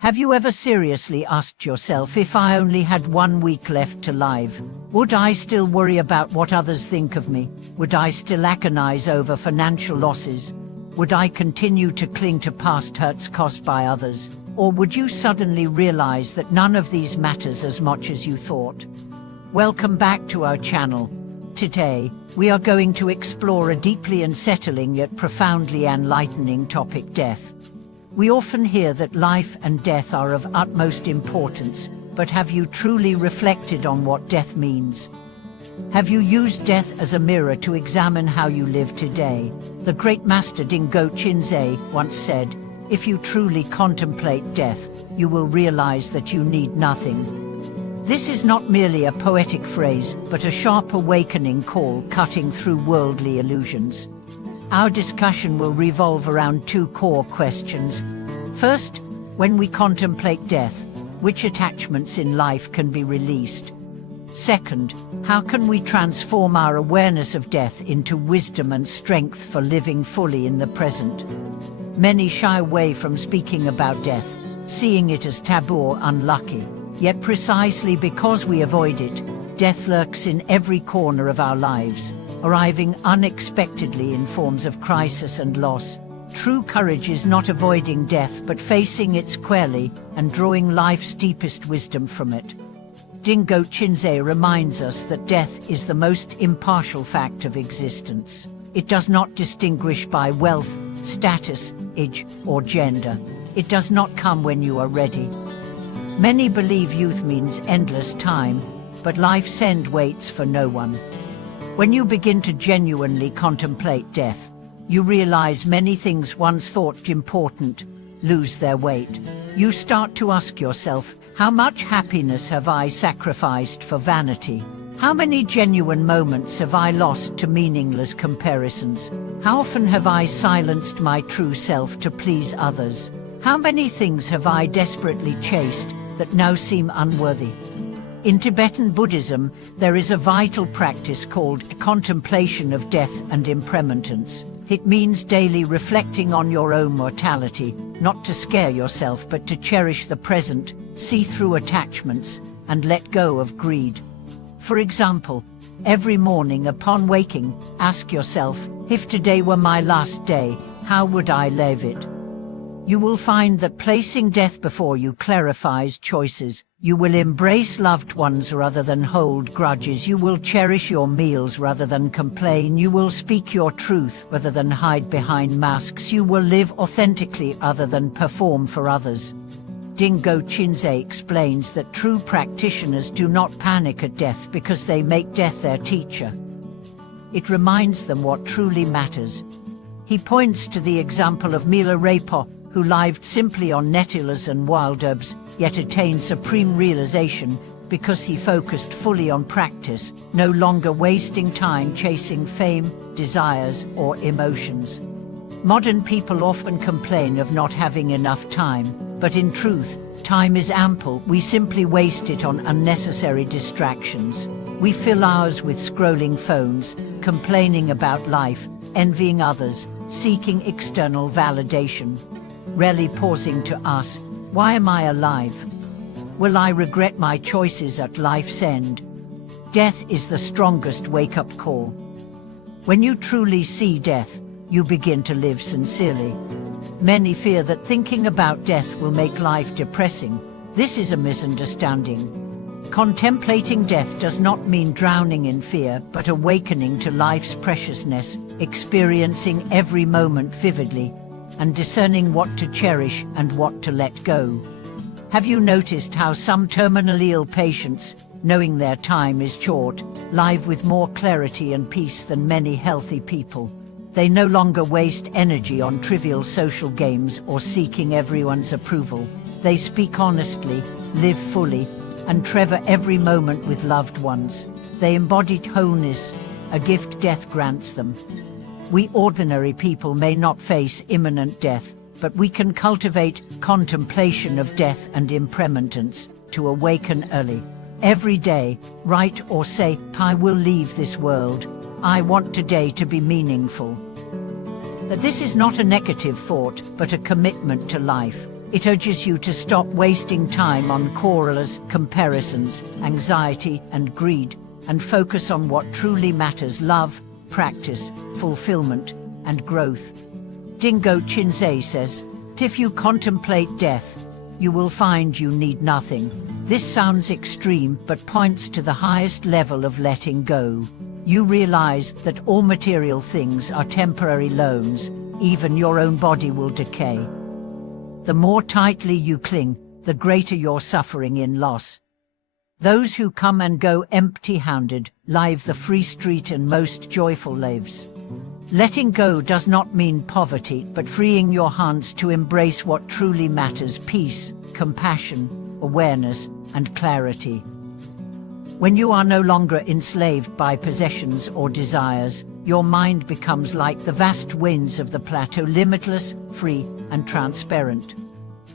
Have you ever seriously asked yourself, if I only had 1 week left to live, would I still worry about what others think of me? Would I still agonize over financial losses? Would I continue to cling to past hurts caused by others? Or would you suddenly realize that none of these matters as much as you thought? Welcome back to our channel. Today, we are going to explore a deeply unsettling yet profoundly enlightening topic: death. We often hear that life and death are of utmost importance, but have you truly reflected on what death means? Have you used death as a mirror to examine how you live today? The great master Dingo Chinze once said, "If you truly contemplate death, you will realize that you need nothing." This is not merely a poetic phrase, but a sharp awakening call cutting through worldly illusions. Our discussion will revolve around 2 core questions. First, when we contemplate death, which attachments in life can be released? Second, how can we transform our awareness of death into wisdom and strength for living fully in the present? Many shy away from speaking about death, seeing it as taboo or unlucky. Yet precisely because we avoid it, death lurks in every corner of our lives, arriving unexpectedly in forms of crisis and loss. True courage is not avoiding death but facing it squarely and drawing life's deepest wisdom from it. Dingo Chinze reminds us that death is the most impartial fact of existence. It does not distinguish by wealth, status, age, or gender. It does not come when you are ready. Many believe youth means endless time, but life's end waits for no one. When you begin to genuinely contemplate death, you realize many things once thought important lose their weight. You start to ask yourself, how much happiness have I sacrificed for vanity? How many genuine moments have I lost to meaningless comparisons? How often have I silenced my true self to please others? How many things have I desperately chased that now seem unworthy? In Tibetan Buddhism, there is a vital practice called contemplation of death and impermanence. It means daily reflecting on your own mortality, not to scare yourself but to cherish the present, see through attachments, and let go of greed. For example, every morning upon waking, ask yourself, if today were my last day, how would I live it? You will find that placing death before you clarifies choices. You will embrace loved ones rather than hold grudges. You will cherish your meals rather than complain. You will speak your truth rather than hide behind masks. You will live authentically rather than perform for others. Dingo Chinze explains that true practitioners do not panic at death because they make death their teacher. It reminds them what truly matters. He points to the example of Mila Raypo, who lived simply on netillas and wild herbs, yet attained supreme realization because he focused fully on practice, no longer wasting time chasing fame, desires, or emotions. Modern people often complain of not having enough time, but in truth, time is ample. We simply waste it on unnecessary distractions. We fill hours with scrolling phones, complaining about life, envying others, seeking external validation. Rarely pausing to ask, why am I alive? Will I regret my choices at life's end? Death is the strongest wake-up call. When you truly see death, you begin to live sincerely. Many fear that thinking about death will make life depressing. This is a misunderstanding. Contemplating death does not mean drowning in fear, but awakening to life's preciousness, experiencing every moment vividly, and discerning what to cherish and what to let go. Have you noticed how some terminally ill patients, knowing their time is short, live with more clarity and peace than many healthy people? They no longer waste energy on trivial social games or seeking everyone's approval. They speak honestly, live fully, and treasure every moment with loved ones. They embody wholeness, a gift death grants them. We ordinary people may not face imminent death, but we can cultivate contemplation of death and impermanence to awaken early. Every day, write or say, I will leave this world. I want today to be meaningful. That this is not a negative thought, but a commitment to life. It urges you to stop wasting time on correlars, comparisons, anxiety, and greed, and focus on what truly matters: love, practice, fulfillment, and growth. Dingo Chinzay says, "If you contemplate death, you will find you need nothing." This sounds extreme, but points to the highest level of letting go. You realize that all material things are temporary loans. Even your own body will decay. The more tightly you cling, the greater your suffering in loss. Those who come and go empty-handed live the free street and most joyful lives. Letting go does not mean poverty, but freeing your hands to embrace what truly matters: peace, compassion, awareness, and clarity. When you are no longer enslaved by possessions or desires, your mind becomes like the vast winds of the plateau, limitless, free, and transparent.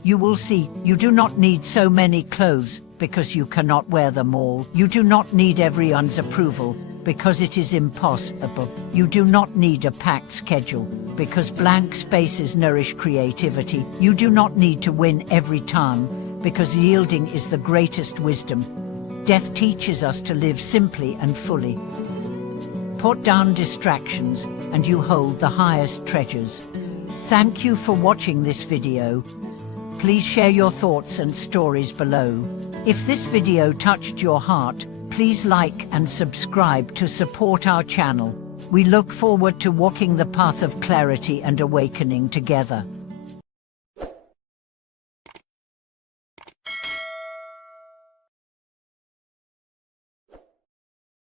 You will see, you do not need so many clothes because you cannot wear them all. You do not need everyone's approval because it is impossible. You do not need a packed schedule because blank spaces nourish creativity. You do not need to win every time because yielding is the greatest wisdom. Death teaches us to live simply and fully. Put down distractions and you hold the highest treasures. Thank you for watching this video. Please share your thoughts and stories below. If this video touched your heart, please like and subscribe to support our channel. We look forward to walking the path of clarity and awakening together.